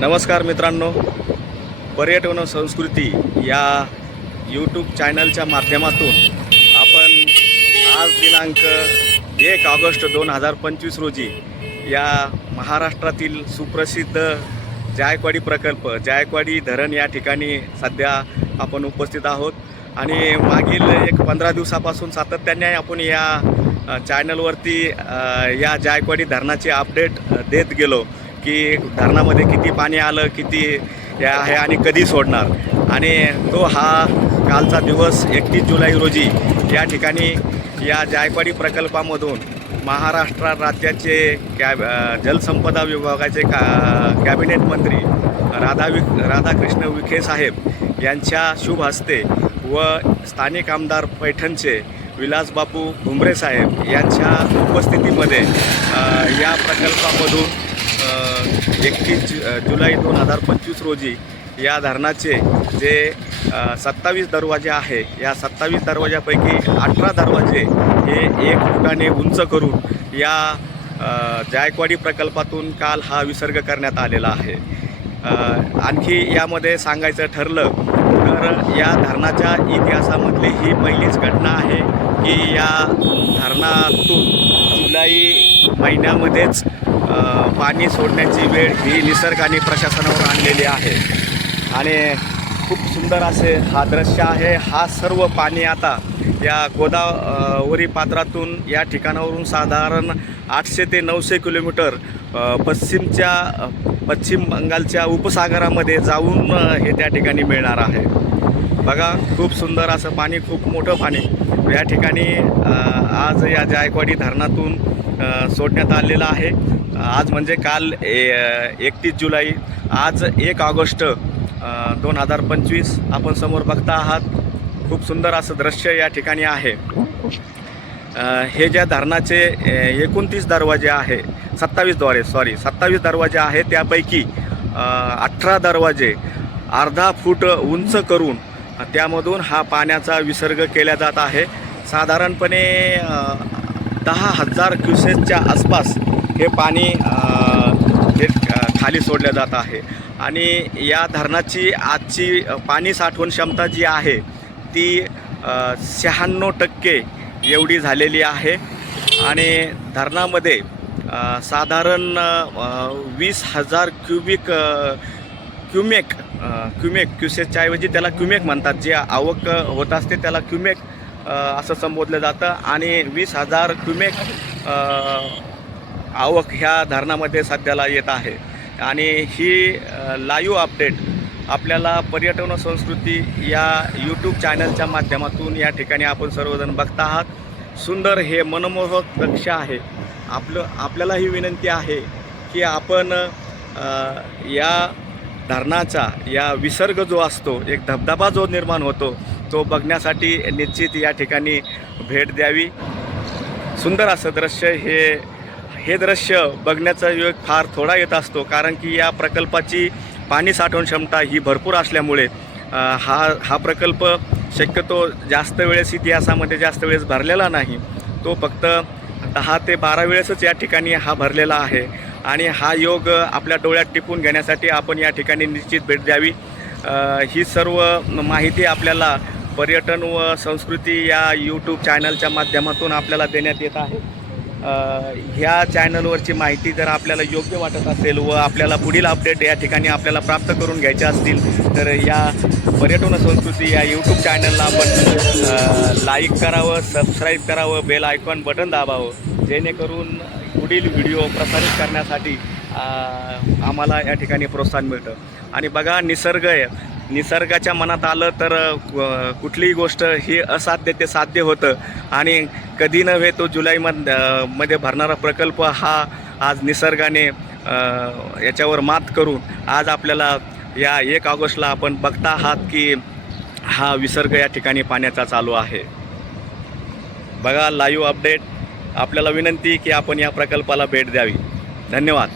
नमस्कार मित्रांनो. पर्यटन संस्कृती या यूट्यूब चॅनलच्या माध्यमातून आपण आज दिनांक एक ऑगस्ट दोन हजार पंचवीस रोजी या महाराष्ट्रातील सुप्रसिद्ध जायकवाडी प्रकल्प जायकवाडी धरण या ठिकाणी सध्या आपण उपस्थित आहोत. आणि मागील एक पंधरा दिवसापासून सातत्याने आपण या चॅनलवरती या जायकवाडी धरणाचे अपडेट देत गेलो. की धरणामध्ये किती पाणी आलं किती हे आहे आणि कधी सोडणार. आणि तो हा कालचा दिवस एकतीस जुलै रोजी या ठिकाणी या जायकवाडी प्रकल्पामधून महाराष्ट्र राज्याचे कॅब जलसंपदा विभागाचे का कॅबिनेट मंत्री राधा वि राधाकृष्ण विखे साहेब यांच्या शुभ हस्ते व स्थानिक आमदार पैठणचे विलासबापू भुमरे साहेब यांच्या उपस्थितीमध्ये या प्रकल्पामधून एकतीस जुलै दोन हजार पंचवीस रोजी या धरणाचे जे सत्तावीस दरवाजे आहे या सत्तावीस दरवाजापैकी अठरा दरवाजे हे एक फुटाने उंच करून या जायकवाडी प्रकल्पातून काल हा विसर्ग करण्यात आलेला आहे. आणखी यामध्ये सांगायचं ठरलं तर या धरणाच्या इतिहासामधली ही पहिलीच घटना आहे की या धरणातून जुलै महिन्यामध्येच पाणी सोडण्याची वेळ ही निसर्गाने प्रशासनावर आणलेली आहे. आणि खूप सुंदर असे हा दृश्य आहे. हा सर्व पाणी आता या गोदावरी पात्रातून या ठिकाणावरून साधारण आठशे ते नऊशे किलोमीटर पश्चिमच्या पश्चिम बंगालच्या उपसागरामध्ये जाऊन हे त्या ठिकाणी मिळणार आहे. बघा खूप सुंदर असं पाणी खूप मोठं पाणी. या ठिकाणी आज या जायकवाडी धरणातून सोडण्यात आलेलं आहे. आज म्हणजे काल एकतीस जुलै आज एक ऑगस्ट दोन हजार पंचवीस. आपण समोर बघता आहात खूप सुंदर असं दृश्य या ठिकाणी आहे. हे ज्या धरणाचे एकोणतीस दरवाजे आहे सत्तावीसद्वारे सॉरी सत्तावीस दरवाजे आहे त्यापैकी अठरा दरवाजे अर्धा फूट उंच करून त्यामधून हा पाण्याचा विसर्ग केला जात आहे. साधारणपणे दहा हजार क्युसेसच्या आसपास हे पाणी हे खाली सोडलं जात आहे. आणि या धरणाची आजची पाणी साठवण क्षमता जी आहे ती शहाण्णव टक्के एवढी झालेली आहे. आणि धरणामध्ये साधारण वीस हजार क्युबिक क्युमेक क्युमेक क्युसेसच्या ऐवजी त्याला क्युमेक म्हणतात. जे आवक होत असते त्याला क्युमेक असं संबोधलं जातं. आणि वीस हजार क्युमेक आवक ह्या धरणामध्ये सध्याला येत आहे. आणि ही लाईव्ह अपडेट आपल्याला पर्यटन संस्कृती या यूट्यूब चॅनलच्या माध्यमातून या ठिकाणी आपण सर्वजण बघता आहात. सुंदर हे मनमोहक दक्ष आहे. आपलं आपल्याला ही विनंती आहे की आपण या धरणाचा या विसर्ग जो असतो एक धबधबा जो निर्माण होतो तो बघण्यासाठी निश्चित या ठिकाणी भेट द्यावी. सुंदर असं दृश्य हे हे दृश्य बघण्याचा योग फार थोडा येत असतो कारण की या प्रकल्पाची पाणी साठवण क्षमता ही भरपूर असल्यामुळे हा हा प्रकल्प शक्यतो जास्त वेळेस इतिहासामध्ये जास्त वेळेस भरलेला नाही. तो फक्त दहा ते बारा वेळेसच या ठिकाणी हा भरलेला आहे आणि हा योग आपल्या डोळ्यात टिपून घेण्यासाठी आपण या ठिकाणी निश्चित भेट द्यावी. ही सर्व माहिती आपल्याला पर्यटन व संस्कृती या यूट्यूब चॅनलच्या माध्यमातून आपल्याला देण्यात येत आहे. ह्या चॅनलवरची माहिती जर आपल्याला योग्य वाटत असेल व आपल्याला पुढील अपडेट या ठिकाणी आपल्याला प्राप्त करून घ्यायचे असतील तर या पर्यटन संस्कृती या यूट्यूब चॅनलला आपण लाईक करावं सबस्क्राईब करावं बेल आयकॉन बटन दाबावं जेणेकरून पुढील व्हिडिओ प्रसारित करण्यासाठी आम्हाला या ठिकाणी प्रोत्साहन मिळतं. आणि बघा निसर्ग आहे. निसर्गाच्या मनात आलं तर कुठलीही गोष्ट ही असाध्य ते साध्य होतं. आणि कधी नव्हे तो जुलैमधमध्ये भरणारा प्रकल्प हा आज निसर्गाने याच्यावर मात करून आज आपल्याला या एक ऑगस्टला आपण बघता आहात की हा विसर्ग या ठिकाणी पाण्याचा चालू आहे. बघा लाईव्ह अपडेट आपल्याला विनंती की आपण या प्रकल्पाला भेट द्यावी. धन्यवाद.